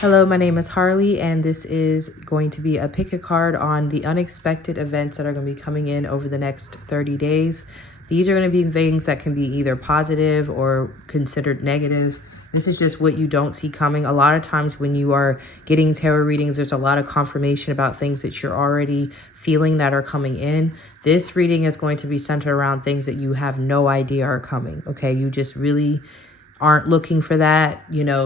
Hello, my name is Harley, and this is going to be a pick a card on the unexpected events that are going to be coming in over the next 30 days. These are going to be things that can be either positive or considered negative. This is just what you don't see coming. A lot of times when you are getting tarot readings, there's a lot of confirmation about things that you're already feeling that are coming in. This reading is going to be centered around things that you have no idea are coming, okay? You just really aren't looking for that,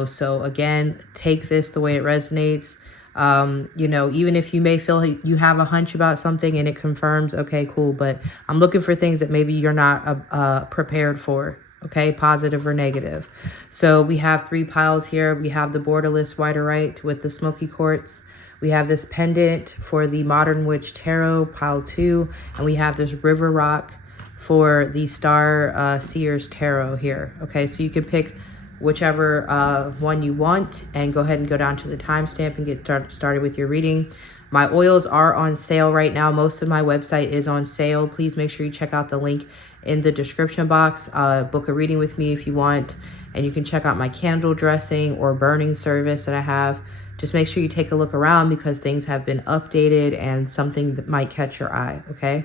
so again, take this the way it resonates. Even if you may feel like you have a hunch about something and it confirms, okay, cool, but I'm looking for things that maybe you're not prepared for, okay, positive or negative. So we have 3 piles here. We have the borderless Riderite with the smoky quartz. We have this pendant for the Modern Witch Tarot, pile 2, and we have this river rock for the Star Seers Tarot here. Okay, so you can pick whichever one you want and go ahead and go down to the timestamp and get started with your reading. My oils are on sale right now. Most of my website is on sale. Please make sure you check out the link in the description box. Book a reading with me if you want, and you can check out my candle dressing or burning service that I have. Just make sure you take a look around because things have been updated and something that might catch your eye, okay?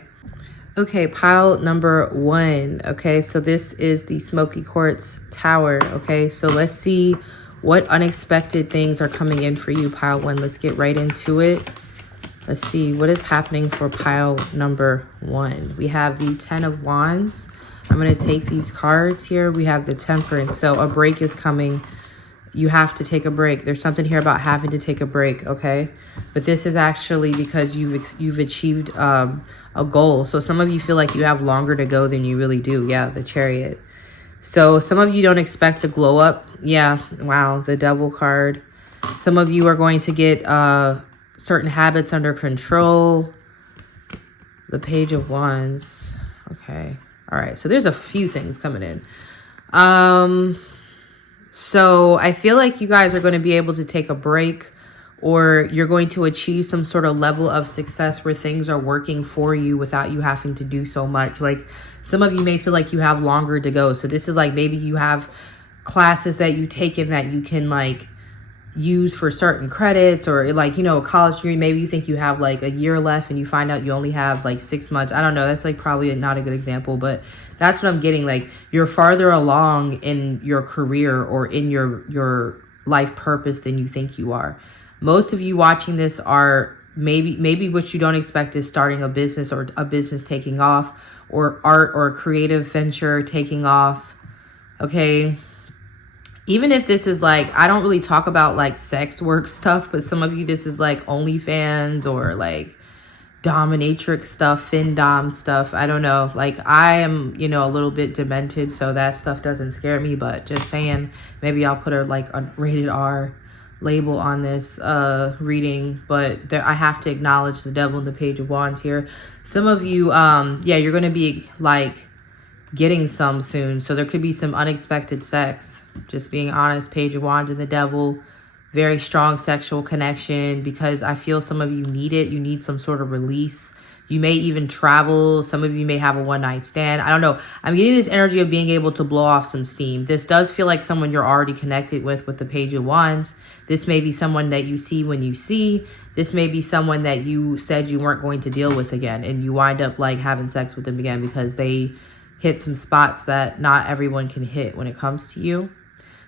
Okay, pile number 1. Okay, so this is the Smoky Quartz Tower. Okay, so let's see what unexpected things are coming in for you, pile 1. Let's get right into it. Let's see what is happening for pile number 1. We have the 10 of Wands. I'm going to take these cards here. We have the Temperance. So a break is coming. You have to take a break. There's something here about having to take a break, okay? But this is actually because you've achieved a goal. So some of you feel like you have longer to go than you really do. Yeah, the Chariot. So some of you don't expect to glow up. Yeah, wow, the Devil card. Some of you are going to get certain habits under control. The Page of Wands. Okay. All right, so there's a few things coming in. So I feel like you guys are going to be able to take a break, or you're going to achieve some sort of level of success where things are working for you without you having to do so much. Like some of you may feel like you have longer to go. So this is like maybe you have classes that you take in that you can like use for certain credits, or like, a college degree, maybe you think you have like a year left and you find out you only have like 6 months. I don't know. That's like probably not a good example, but that's what I'm getting. Like you're farther along in your career or in your life purpose than you think you are. Most of you watching this are maybe what you don't expect is starting a business, or a business taking off, or art or creative venture taking off. Okay. Even if this is like, I don't really talk about like sex work stuff, but some of you, this is like OnlyFans or like dominatrix stuff, FinDom stuff. I don't know. Like I am, a little bit demented, so that stuff doesn't scare me, but just saying, maybe I'll put a rated R label on this reading. But I have to acknowledge the Devil and the Page of Wands here. Some of you, yeah, you're going to be like getting some soon. So there could be some unexpected sex. Just being honest, Page of Wands and the Devil, very strong sexual connection, because I feel some of you need it. You need some sort of release. You may even travel. Some of you may have a one-night stand. I don't know. I'm getting this energy of being able to blow off some steam. This does feel like someone you're already connected with the Page of Wands. This may be someone that you see when you see. This may be someone that you said you weren't going to deal with again, and you wind up like having sex with them again because they hit some spots that not everyone can hit when it comes to you.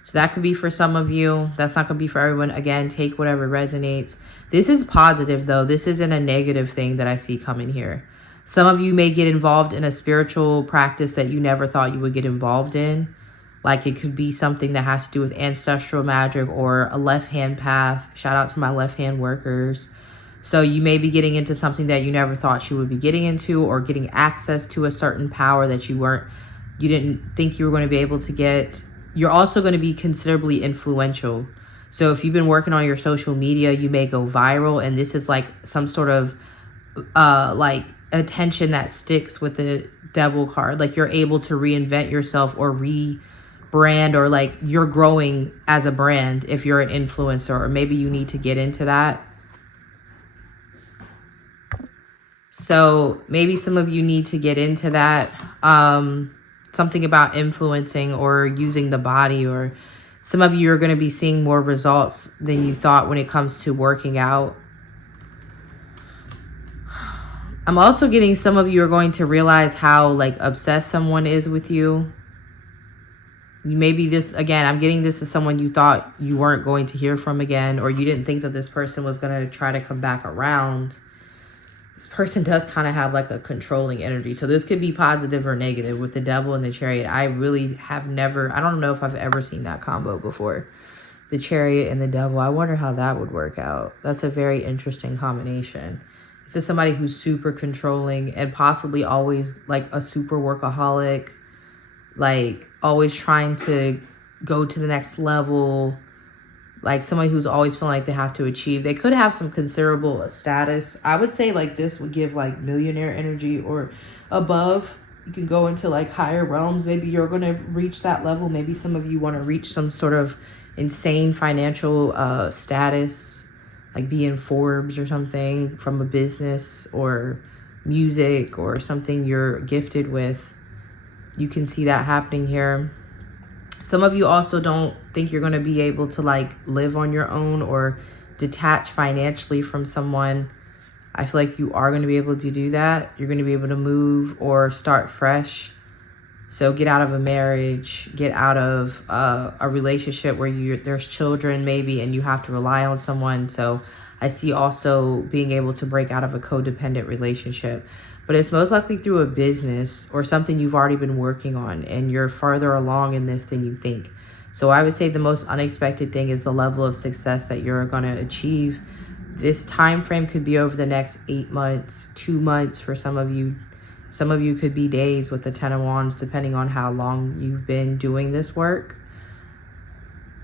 So that could be for some of you. That's not going to be for everyone. Again, take whatever resonates. This is positive, though. This isn't a negative thing that I see coming here. Some of you may get involved in a spiritual practice that you never thought you would get involved in. Like it could be something that has to do with ancestral magic or a left-hand path. Shout out to my left-hand workers. So you may be getting into something that you never thought you would be getting into, or getting access to a certain power that you didn't think you were going to be able to get. You're also going to be considerably influential. So if you've been working on your social media, you may go viral, and this is like some sort of like attention that sticks with the Devil card. Like you're able to reinvent yourself or rebrand, or like you're growing as a brand if you're an influencer, or maybe you need to get into that. So maybe some of you need to get into that. Something about influencing or using the body, or Some of you are going to be seeing more results than you thought when it comes to working out. I'm also getting some of you are going to realize how like obsessed someone is with you. You maybe this, again, I'm getting this as someone you thought you weren't going to hear from again, or you didn't think that this person was going to try to come back around. This person does kind of have like a controlling energy. So this could be positive or negative with the Devil and the Chariot. I really have never, I don't know if I've ever seen that combo before. The Chariot and the Devil. I wonder how that would work out. That's a very interesting combination. It's just somebody who's super controlling and possibly always like a super workaholic, like always trying to go to the next level, like somebody who's always feeling like they have to achieve. They could have some considerable status. I would say like this would give like millionaire energy or above. You can go into like higher realms. Maybe you're going to reach that level. Maybe some of you want to reach some sort of insane financial status, like be in Forbes or something from a business or music or something you're gifted with. You can see that happening here. Some of you also don't think you're going to be able to like live on your own or detach financially from someone. I feel like you are going to be able to do that. You're going to be able to move or start fresh. So get out of a marriage, get out of a relationship where there's children maybe and you have to rely on someone. So I see also being able to break out of a codependent relationship. But it's most likely through a business or something you've already been working on and you're farther along in this than you think. So I would say the most unexpected thing is the level of success that you're going to achieve. This time frame could be over the next 8 months, 2 months for some of you. Some of you could be days with the 10 of Wands, depending on how long you've been doing this work.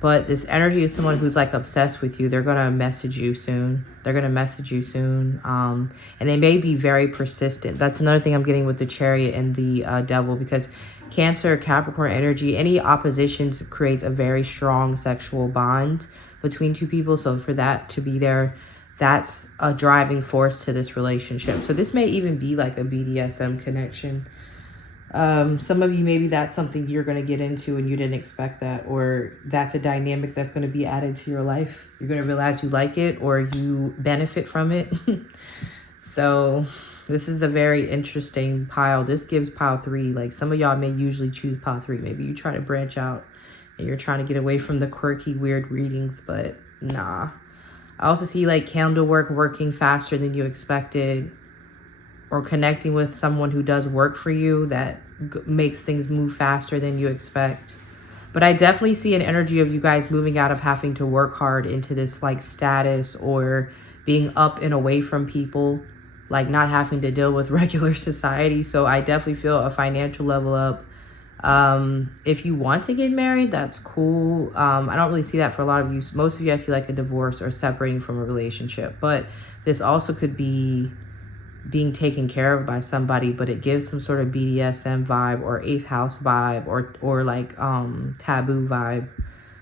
But this energy is someone who's like obsessed with you. They're going to message you soon. They're going to message you soon. And they may be very persistent. That's another thing I'm getting with the Chariot and the Devil, because Cancer, Capricorn energy, any oppositions creates a very strong sexual bond between two people. So for that to be there, that's a driving force to this relationship. So this may even be like a BDSM connection. Some of you, maybe that's something you're going to get into and you didn't expect that, or that's a dynamic that's going to be added to your life. You're going to realize you like it or you benefit from it. So this is a very interesting pile. This gives pile 3. Like some of y'all may usually choose pile 3. Maybe you try to branch out and you're trying to get away from the quirky, weird readings, but nah. I also see like candle work working faster than you expected, or connecting with someone who does work for you that makes things move faster than you expect. But I definitely see an energy of you guys moving out of having to work hard into this like status or being up and away from people, like not having to deal with regular society. So I definitely feel a financial level up. If you want to get married, that's cool. I don't really see that for a lot of you. Most of you, I see like a divorce or separating from a relationship, but this also could be being taken care of by somebody, but it gives some sort of BDSM vibe or 8th house vibe or like taboo vibe.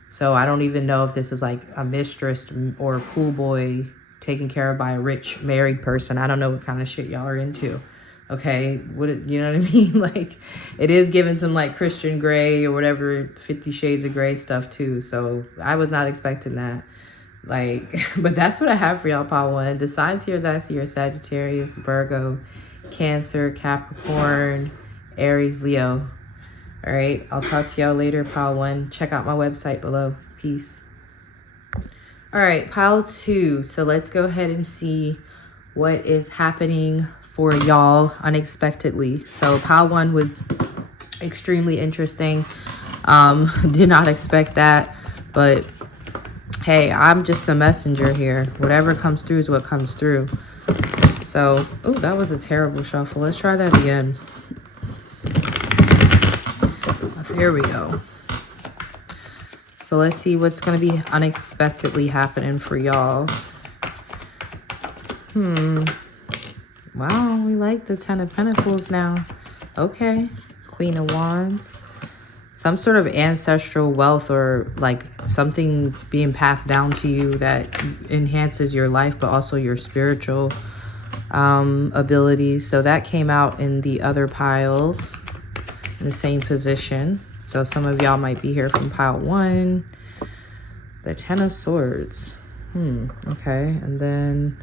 So I don't even know if this is like a mistress or a pool boy taken care of by a rich married person. I don't know what kind of shit y'all are into. Okay, you know what I mean? Like it is giving some like Christian Grey or whatever 50 Shades of Grey stuff too. So I was not expecting that. Like, but that's what I have for y'all, pile 1. The signs here that I see are Sagittarius, Virgo, Cancer, Capricorn, Aries, Leo. All right, I'll talk to y'all later, pile 1. Check out my website below. Peace. All right, pile 2. So let's go ahead and see what is happening for y'all unexpectedly. So pile 1 was extremely interesting. Did not expect that, but hey, I'm just the messenger here. Whatever comes through is what comes through. So, oh, that was a terrible shuffle. Let's try that again. There we go. So let's see what's going to be unexpectedly happening for y'all. Wow, we like the 10 of Pentacles now. Okay. Queen of Wands. Some sort of ancestral wealth or like something being passed down to you that enhances your life, but also your spiritual abilities. So that came out in the other pile in the same position. So some of y'all might be here from pile 1. The Ten of Swords. Okay. And then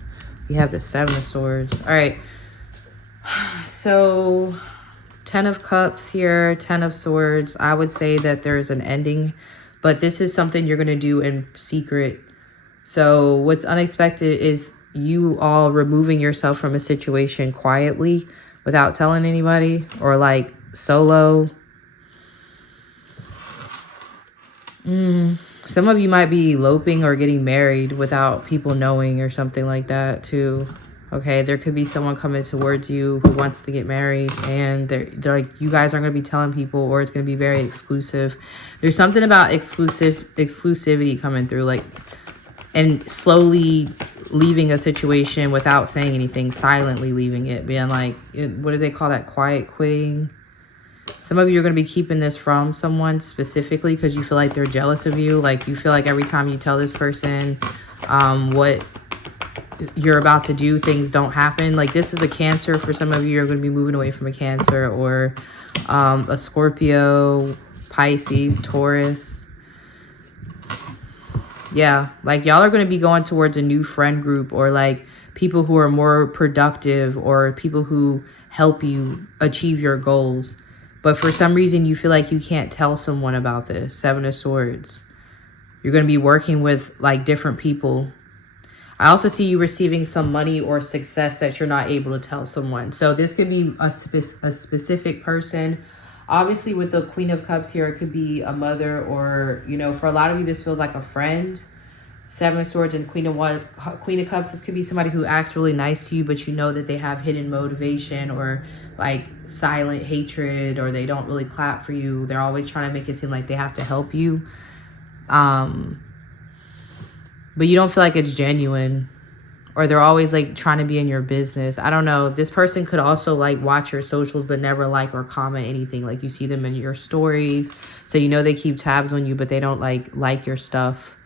we have the Seven of Swords. All right. So 10 of Cups here, 10 of Swords. I would say that there's an ending, but this is something you're going to do in secret. So what's unexpected is you all removing yourself from a situation quietly without telling anybody, or like solo. Some of you might be eloping or getting married without people knowing or something like that too. Okay, there could be someone coming towards you who wants to get married, and they're like, you guys aren't going to be telling people, or it's going to be very exclusive. There's something about exclusivity coming through, like, and slowly leaving a situation without saying anything, silently leaving it, being like, what do they call that? Quiet quitting. Some of you are going to be keeping this from someone specifically because you feel like they're jealous of you. Like, you feel like every time you tell this person what you're about to do, things don't happen. Like, this is a Cancer. For some of you, you're going to be moving away from a Cancer, or a Scorpio, Pisces, Taurus. Yeah, like, y'all are going to be going towards a new friend group, or like people who are more productive, or people who help you achieve your goals. But for some reason, you feel like you can't tell someone about this. Seven of Swords. You're going to be working with like different people. I also see you receiving some money or success that you're not able to tell someone. So this could be a specific person. Obviously, with the Queen of Cups here, it could be a mother, or, you know, for a lot of you, this feels like a friend. Seven of Swords and Queen of Cups, this could be somebody who acts really nice to you, but you know that they have hidden motivation, or like silent hatred, or they don't really clap for you. They're always trying to make it seem like they have to help you. But you don't feel like it's genuine, or they're always like trying to be in your business. I don't know. This person could also like watch your socials, but never like or comment anything. Like, you see them in your stories, so you know they keep tabs on you, but they don't like your stuff.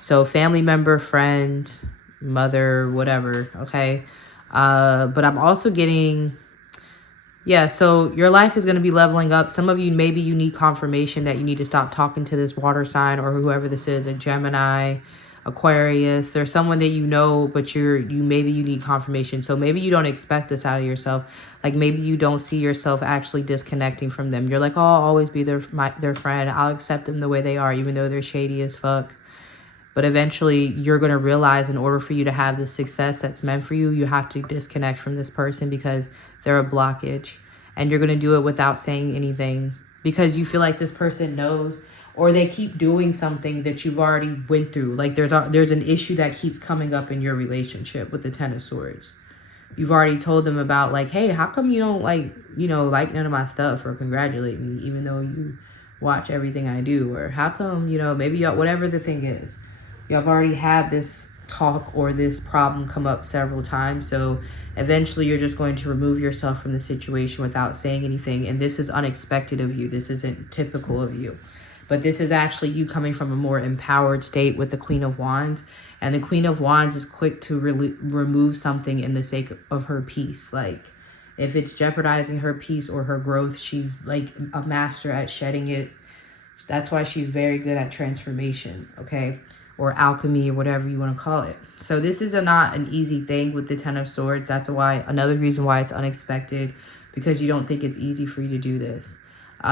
So family member, friend, mother, whatever. Okay. But I'm also getting, yeah, so your life is going to be leveling up. Some of you, maybe you need confirmation that you need to stop talking to this water sign, or whoever this is, a Gemini, Aquarius. There's someone that you know, but maybe you need confirmation. So maybe you don't expect this out of yourself. Like, maybe you don't see yourself actually disconnecting from them. You're like, oh, I'll always be their friend. I'll accept them the way they are, even though they're shady as fuck. But eventually you're going to realize, in order for you to have the success that's meant for you, you have to disconnect from this person because they're a blockage. And you're going to do it without saying anything, because you feel like this person knows, or they keep doing something that you've already went through. Like, there's an issue that keeps coming up in your relationship with the Ten of Swords. You've already told them about, like, hey, how come you don't like none of my stuff or congratulate me, even though you watch everything I do? Or how come, maybe whatever the thing is. Y'all have already had this talk or this problem come up several times. So eventually you're just going to remove yourself from the situation without saying anything. And this is unexpected of you. This isn't typical of you. But this is actually you coming from a more empowered state with the Queen of Wands. And the Queen of Wands is quick to remove something in the sake of her peace. Like, if it's jeopardizing her peace or her growth, she's like a master at shedding it. That's why she's very good at transformation, okay? Or alchemy, or whatever you want to call it. So this is not an easy thing with the Ten of Swords. That's why, another reason why it's unexpected, because you don't think it's easy for you to do this.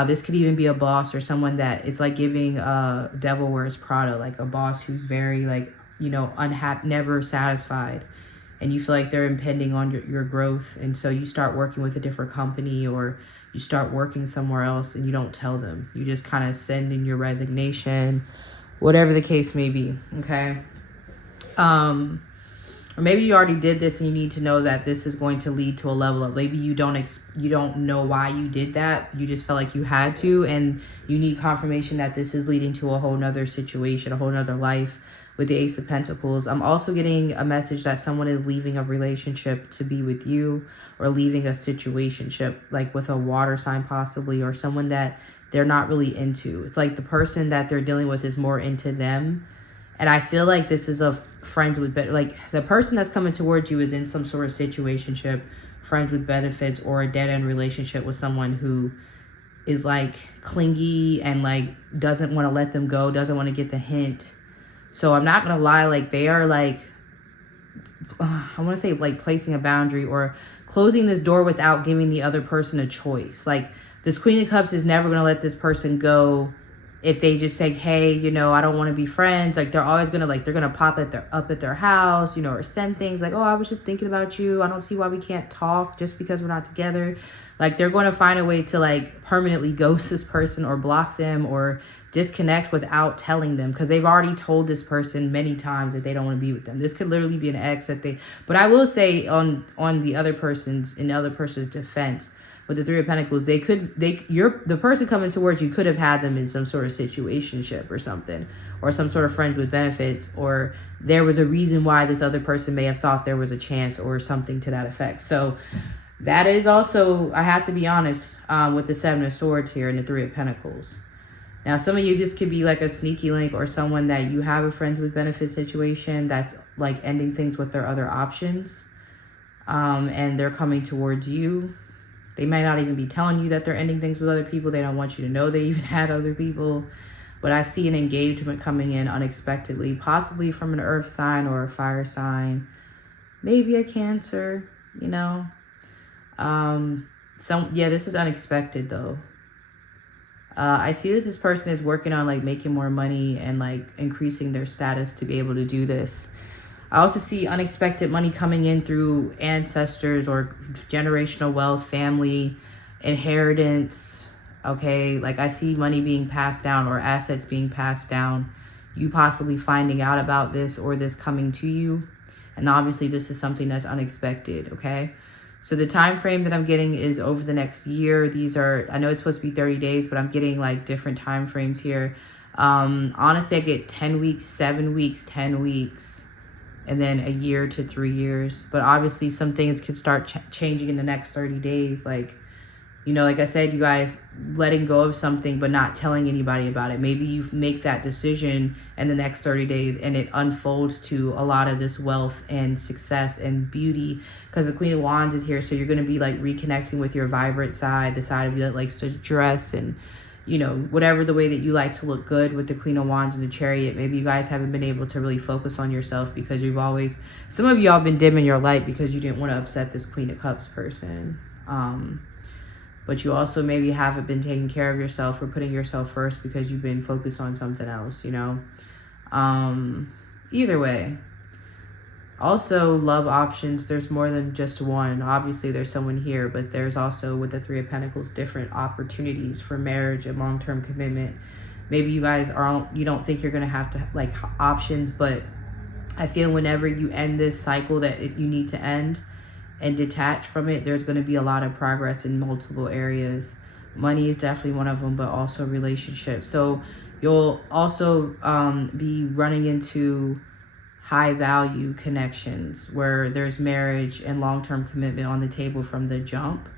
This could even be a boss, or someone that it's like giving Devil Wears Prada, like a boss who's very like, unhappy, never satisfied. And you feel like they're impending on your growth. And so you start working with a different company, or you start working somewhere else, and you don't tell them. You just kind of send in your resignation, whatever the case may be, okay? Or maybe you already did this and you need to know that this is going to lead to a level up. Maybe you don't know why you did that. You just felt like you had to, and you need confirmation that this is leading to a whole nother situation, a whole nother life with the Ace of Pentacles. I'm also getting a message that someone is leaving a relationship to be with you, or leaving a situationship, like with a water sign possibly, or someone that they're not really into. It's like the person that they're dealing with is more into them. And I feel like this is a friends with, like the person that's coming towards you is in some sort of situationship, friends with benefits, or a dead end relationship with someone who is like clingy and like doesn't want to let them go, doesn't want to get the hint. So I'm not gonna lie, like they are like, I want to say like placing a boundary or closing this door without giving the other person a choice. Like this Queen of Cups is never going to let this person go if they just say, hey, you know, I don't want to be friends. Like they're always going to like, they're going to pop up at their house, you know, or send things like, oh, I was just thinking about you. I don't see why we can't talk just because we're not together. Like they're going to find a way to like permanently ghost this person or block them or disconnect without telling them, because they've already told this person many times that they don't want to be with them. This could literally be an ex that they, but I will say in the other person's defense, with the Three of Pentacles, the person coming towards you could have had them in some sort of situationship or something, or some sort of friends with benefits, or there was a reason why this other person may have thought there was a chance or something to that effect. So that is also, I have to be honest, with the Seven of Swords here and the Three of Pentacles. Now, some of you, this could be like a sneaky link or someone that you have a friends with benefit situation that's like ending things with their other options, and they're coming towards you. They might not even be telling you that they're ending things with other people. They don't want you to know they even had other people. But I see an engagement coming in unexpectedly, possibly from an earth sign or a fire sign, maybe a Cancer, you know. This is unexpected though. I see that this person is working on like making more money and like increasing their status to be able to do this. I also see unexpected money coming in through ancestors or generational wealth, family, inheritance. Okay, like I see money being passed down or assets being passed down. You possibly finding out about this or this coming to you. And obviously this is something that's unexpected, okay? So the time frame that I'm getting is over the next year. These are, I know it's supposed to be 30 days, but I'm getting like different time frames here. Honestly, I get 10 weeks, 7 weeks, 10 weeks, and then a year to 3 years. But obviously some things could start changing in the next 30 days. Like, you know, like I said, you guys letting go of something but not telling anybody about it. Maybe you make that decision in the next 30 days and it unfolds to a lot of this wealth and success and beauty, because the Queen of Wands is here. So you're going to be like reconnecting with your vibrant side, the side of you that likes to dress and, you know, whatever the way that you like to look good with the Queen of Wands and the Chariot. Maybe you guys haven't been able to really focus on yourself because you've always, some of y'all been dimming your light because you didn't want to upset this Queen of Cups person. But you also maybe haven't been taking care of yourself or putting yourself first because you've been focused on something else, you know. Either way. Also, love options, there's more than just one. Obviously, there's someone here, but there's also, with the Three of Pentacles, different opportunities for marriage and long-term commitment. Maybe you guys you don't think you're going to have to, like, options, but I feel whenever you end this cycle that you need to end and detach from it, there's going to be a lot of progress in multiple areas. Money is definitely one of them, but also relationships. So you'll also be running into high value connections where there's marriage and long-term commitment on the table from the jump.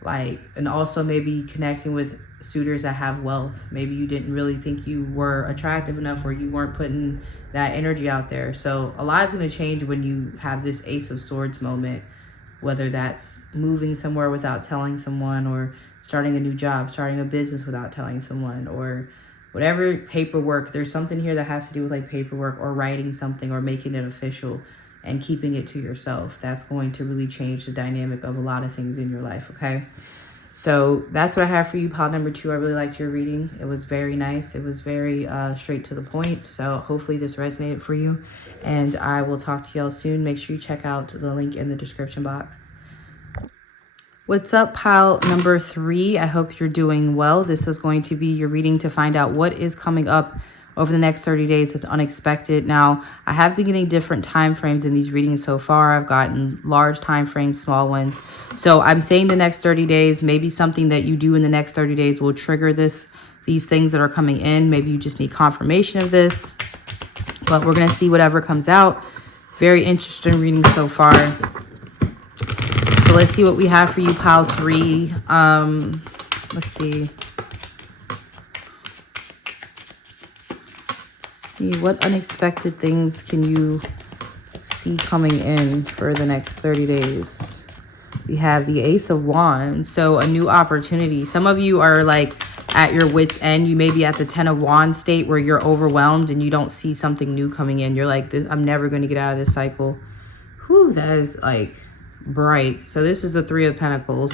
Like, and also maybe connecting with suitors that have wealth. Maybe you didn't really think you were attractive enough, or you weren't putting that energy out there. So a lot is going to change when you have this Ace of Swords moment, whether that's moving somewhere without telling someone, or starting a new job, starting a business without telling someone, or whatever paperwork. There's something here that has to do with like paperwork or writing something or making it official and keeping it to yourself. That's going to really change the dynamic of a lot of things in your life, okay? So that's what I have for you, pile number 2. I really liked your reading. It was very nice. It was very straight to the point. So hopefully this resonated for you. And I will talk to y'all soon. Make sure you check out the link in the description box. What's up, pile number 3? I hope you're doing well. This is going to be your reading to find out what is coming up over the next 30 days. It's unexpected. Now, I have been getting different time frames in these readings so far. I've gotten large time frames, small ones. So I'm saying the next 30 days, maybe something that you do in the next 30 days will trigger these things that are coming in. Maybe you just need confirmation of this. But we're going to see whatever comes out. Very interesting reading so far. So let's see what we have for you, pile 3. Let's see. What unexpected things can you see coming in for the next 30 days? We have the Ace of Wands. So a new opportunity. Some of you are like at your wit's end. You may be at the 10 of Wands state where you're overwhelmed and you don't see something new coming in. You're like, this, I'm never going to get out of this cycle. Whew, that is like bright. So this is the 3 of Pentacles.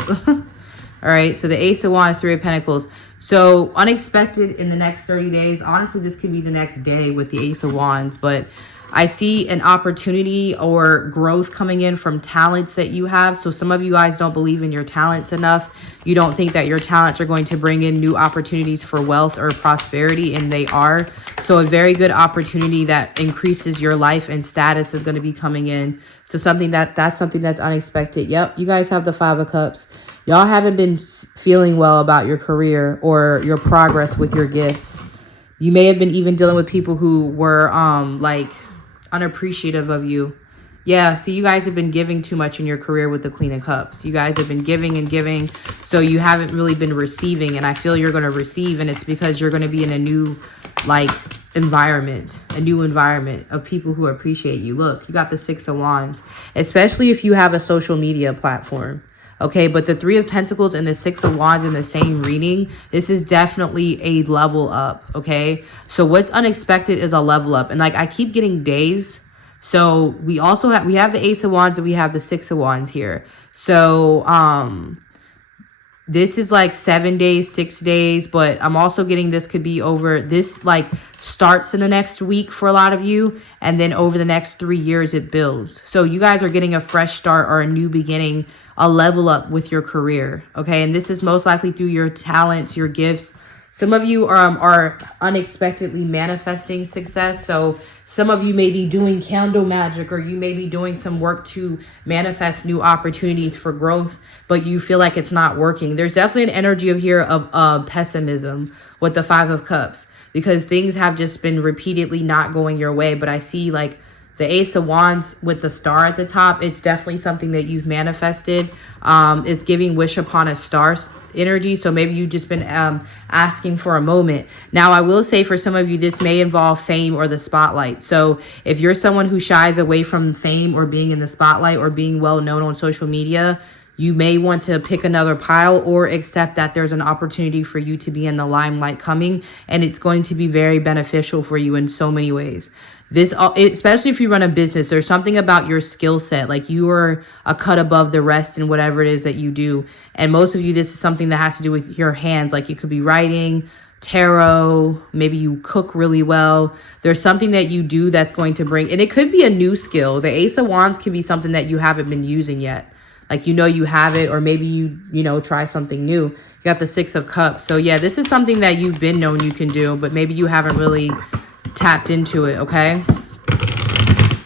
All right, so the Ace of Wands, 3 of Pentacles. So unexpected in the next 30 days. Honestly, this could be the next day with the Ace of Wands, but I see an opportunity or growth coming in from talents that you have. So some of you guys don't believe in your talents enough. You don't think that your talents are going to bring in new opportunities for wealth or prosperity, and they are. So a very good opportunity that increases your life and status is going to be coming in. So that's something that's unexpected. Yep, you guys have the 5 of Cups. Y'all haven't been feeling well about your career or your progress with your gifts. You may have been even dealing with people who were like unappreciative of you. Yeah, see, you guys have been giving too much in your career with the Queen of Cups. You guys have been giving and giving, so you haven't really been receiving, and I feel you're going to receive, and it's because you're going to be in a new like environment, a new environment of people who appreciate you. Look, you got the 6 of Wands, especially if you have a social media platform. Okay, but the 3 of Pentacles and the 6 of Wands in the same reading, this is definitely a level up, okay? So what's unexpected is a level up. And like I keep getting days. So we also have, we have the Ace of Wands and we have the 6 of Wands here. So this is like 7 days, 6 days, but I'm also getting this could be over, this like starts in the next week for a lot of you, and then over the next 3 years it builds. So you guys are getting a fresh start or a new beginning, a level up with your career, okay? And this is most likely through your talents, your gifts. Some of you are unexpectedly manifesting success. So some of you may be doing candle magic, or you may be doing some work to manifest new opportunities for growth, but you feel like it's not working. There's definitely an energy of here of pessimism with the 5 of Cups, because things have just been repeatedly not going your way. But I see like the Ace of Wands with the star at the top. It's definitely something that you've manifested. It's giving wish upon a star energy. So maybe you've just been asking for a moment. Now, I will say for some of you, this may involve fame or the spotlight. So if you're someone who shies away from fame or being in the spotlight or being well known on social media, you may want to pick another pile or accept that there's an opportunity for you to be in the limelight coming, and it's going to be very beneficial for you in so many ways. This, especially if you run a business, there's something about your skill set, like you are a cut above the rest in whatever it is that you do. And most of you, this is something that has to do with your hands. Like you could be writing, tarot, maybe you cook really well. There's something that you do that's going to bring, and it could be a new skill. The Ace of Wands can be something that you haven't been using yet. Like, you know, you have it, or maybe you know, try something new. You got the 6 of Cups. So yeah, this is something that you've been known you can do, but maybe you haven't really tapped into it, okay?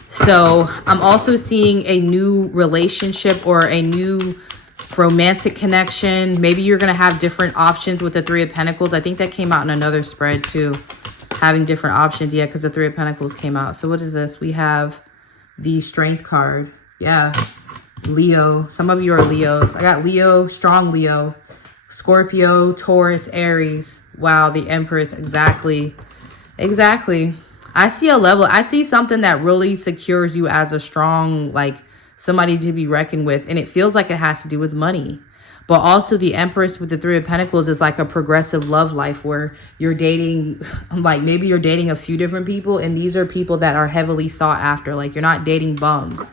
So I'm also seeing a new relationship or a new romantic connection. Maybe you're going to have different options with the 3 of Pentacles. I think that came out in another spread too, having different options. Yeah, because the 3 of Pentacles came out. So what is this? We have the Strength card. Yeah, Leo. Some of you are Leos. I got Leo, strong Leo, Scorpio, Taurus, Aries. Wow, the Empress. Exactly. I see a level. I see something that really secures you as a strong, like somebody to be reckoned with. And it feels like it has to do with money. But also the Empress with the 3 of Pentacles is like a progressive love life where you're dating, like maybe you're dating a few different people. And these are people that are heavily sought after. Like you're not dating bums.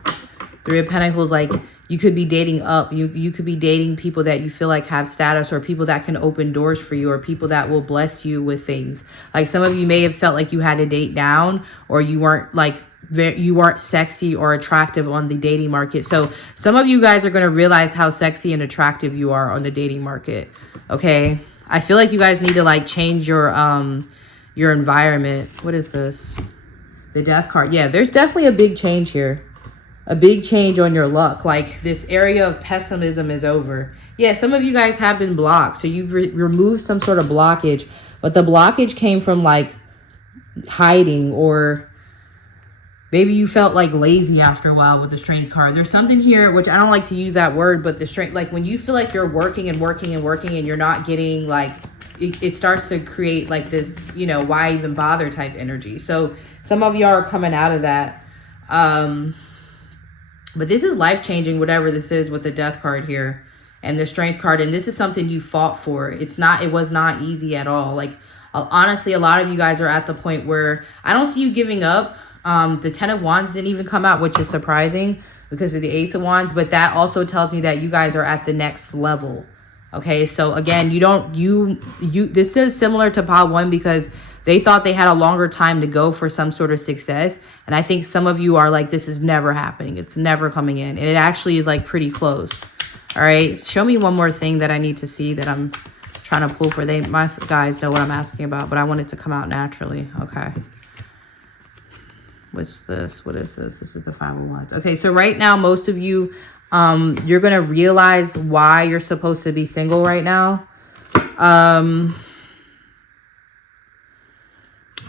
3 of Pentacles, like you could be dating up. You could be dating people that you feel like have status, or people that can open doors for you, or people that will bless you with things. Like some of you may have felt like you had to date down, or you weren't like, you weren't sexy or attractive on the dating market. So some of you guys are going to realize how sexy and attractive you are on the dating market. Okay. I feel like you guys need to like change your environment. What is this? The Death card. Yeah, there's definitely a big change here. A big change on your luck. Like this area of pessimism is over. Yeah, some of you guys have been blocked. So you've removed some sort of blockage. But the blockage came from like hiding, or maybe you felt like lazy after a while with the Strength card. There's something here, which I don't like to use that word, but the strength, like when you feel like you're working and working and working and you're not getting like, it starts to create like this, you know, why even bother type energy. So some of y'all are coming out of that. But this is life-changing, whatever this is with the Death card here. and the Strength card. And this is something you fought for. It was not easy at all. Like, honestly, a lot of you guys are at the point where I don't see you giving up. The 10 of Wands didn't even come out, which is surprising because of the Ace of Wands. But that also tells me that you guys are at the next level. Okay, so again, this is similar to pile 1 because they thought they had a longer time to go for some sort of success. And I think some of you are like, this is never happening. It's never coming in. And it actually is like pretty close. All right, show me one more thing that I need to see that I'm trying to pull for. My guys know what I'm asking about, but I want it to come out naturally. Okay. What's this? What is this? This is the 5 of Wands. Okay, so right now, most of you, you're going to realize why you're supposed to be single right now.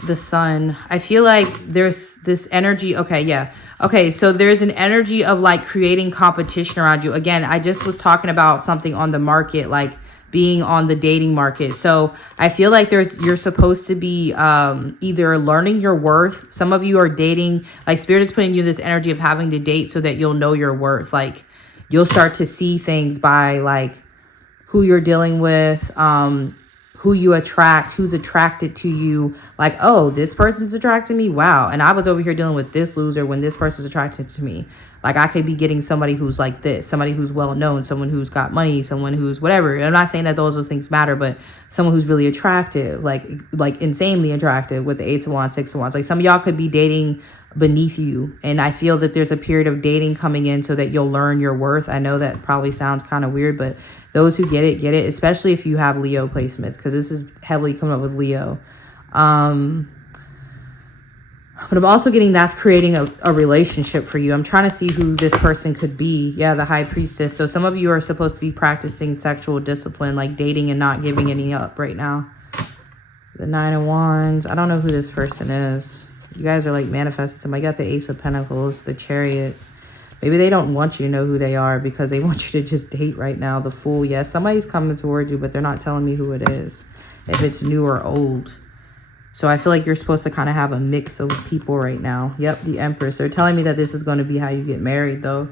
The Sun. I feel like there's this energy. Okay, yeah. Okay, so there's an energy of like creating competition around you. Again, I just was talking about something on the market, like being on the dating market. So I feel like you're supposed to be either learning your worth. Some of you are dating, like Spirit is putting you this energy of having to date so that you'll know your worth. Like you'll start to see things by like who you're dealing with, who you attract, who's attracted to you. Like, oh, this person's attracted to me. Wow. And I was over here dealing with this loser when this person's attracted to me. Like I could be getting somebody who's like this, somebody who's well known, someone who's got money, someone who's whatever. I'm not saying that those things matter, but someone who's really attractive, like insanely attractive with the Ace of Wands, 6 of Wands. Like some of y'all could be dating beneath you. And I feel that there's a period of dating coming in so that you'll learn your worth. I know that probably sounds kind of weird, but those who get it, especially if you have Leo placements, because this is heavily coming up with Leo. But I'm also getting that's creating a relationship for you. I'm trying to see who this person could be. Yeah, the High Priestess. So some of you are supposed to be practicing sexual discipline, like dating and not giving any up right now. The 9 of Wands. I don't know who this person is. You guys are like manifesting them. I got the Ace of Pentacles, the Chariot. Maybe they don't want you to know who they are because they want you to just date right now. The Fool. Yes, somebody's coming towards you, but they're not telling me who it is. If it's new or old. So I feel like you're supposed to kind of have a mix of people right now. Yep, the Empress. They're telling me that this is going to be how you get married, though.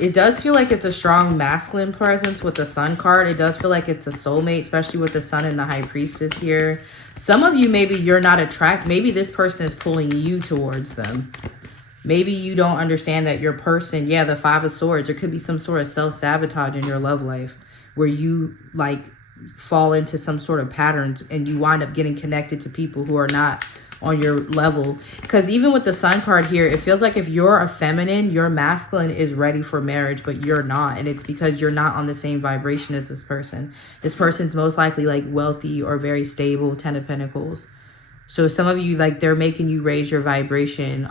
It does feel like it's a strong masculine presence with the Sun card. It does feel like it's a soulmate, especially with the Sun and the High Priestess here. Some of you, maybe you're not attracted. Maybe this person is pulling you towards them. Maybe you don't understand that your person, yeah, the 5 of Swords. There could be some sort of self-sabotage in your love life where you, like, fall into some sort of patterns and you wind up getting connected to people who are not on your level. Because even with the Sun card here, it feels like if you're a feminine, your masculine is ready for marriage, but you're not. And it's because you're not on the same vibration as this person. This person's most likely like wealthy or very stable, 10 of Pentacles. So some of you, like, they're making you raise your vibration.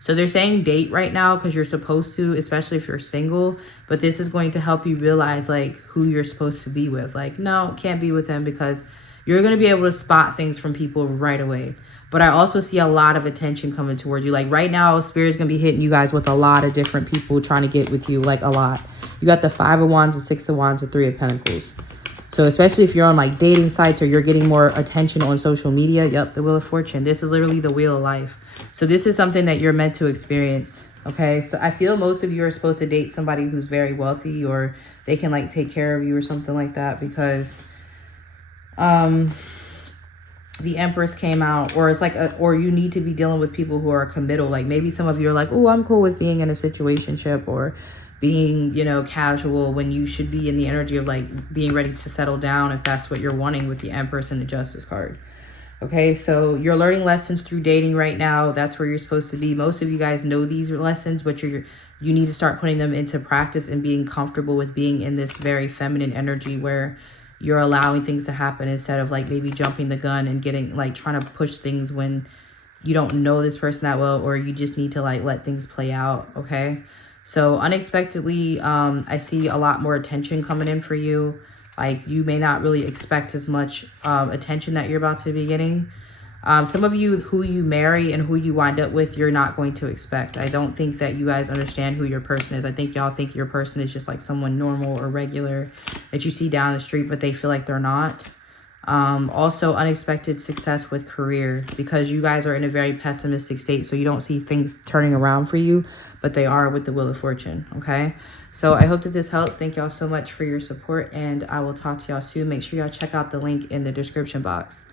So they're saying date right now because you're supposed to, especially if you're single. But this is going to help you realize, like, who you're supposed to be with. Like, no, can't be with them because you're going to be able to spot things from people right away. But I also see a lot of attention coming towards you. Like, right now, Spirit's going to be hitting you guys with a lot of different people trying to get with you. Like, a lot. You got the 5 of Wands, the 6 of Wands, the 3 of Pentacles. So especially if you're on like dating sites or you're getting more attention on social media. Yep, the Wheel of Fortune. This is literally the Wheel of Life. So this is something that you're meant to experience. Okay, so I feel most of you are supposed to date somebody who's very wealthy or they can like take care of you or something like that because the Empress came out, or it's like or you need to be dealing with people who are committal. Like maybe some of you are like, oh, I'm cool with being in a situationship or being, you know, casual, when you should be in the energy of like being ready to settle down if that's what you're wanting with the Empress and the Justice card. Okay, so you're learning lessons through dating right now. That's where you're supposed to be. Most of you guys know these lessons, but you need to start putting them into practice and being comfortable with being in this very feminine energy where you're allowing things to happen instead of like maybe jumping the gun and getting like trying to push things when you don't know this person that well, or you just need to like let things play out. Okay, so unexpectedly, I see a lot more attention coming in for you. Like you may not really expect as much attention that you're about to be getting. Some of you, who you marry and who you wind up with, you're not going to expect. I don't think that you guys understand who your person is. I think y'all think your person is just like someone normal or regular that you see down the street, but they feel like they're not. Also unexpected success with career, because you guys are in a very pessimistic state, so you don't see things turning around for you, but they are with the Wheel of Fortune. Okay, so I hope that this helped. Thank y'all so much for your support, and I will talk to y'all soon. Make sure y'all check out the link in the description box.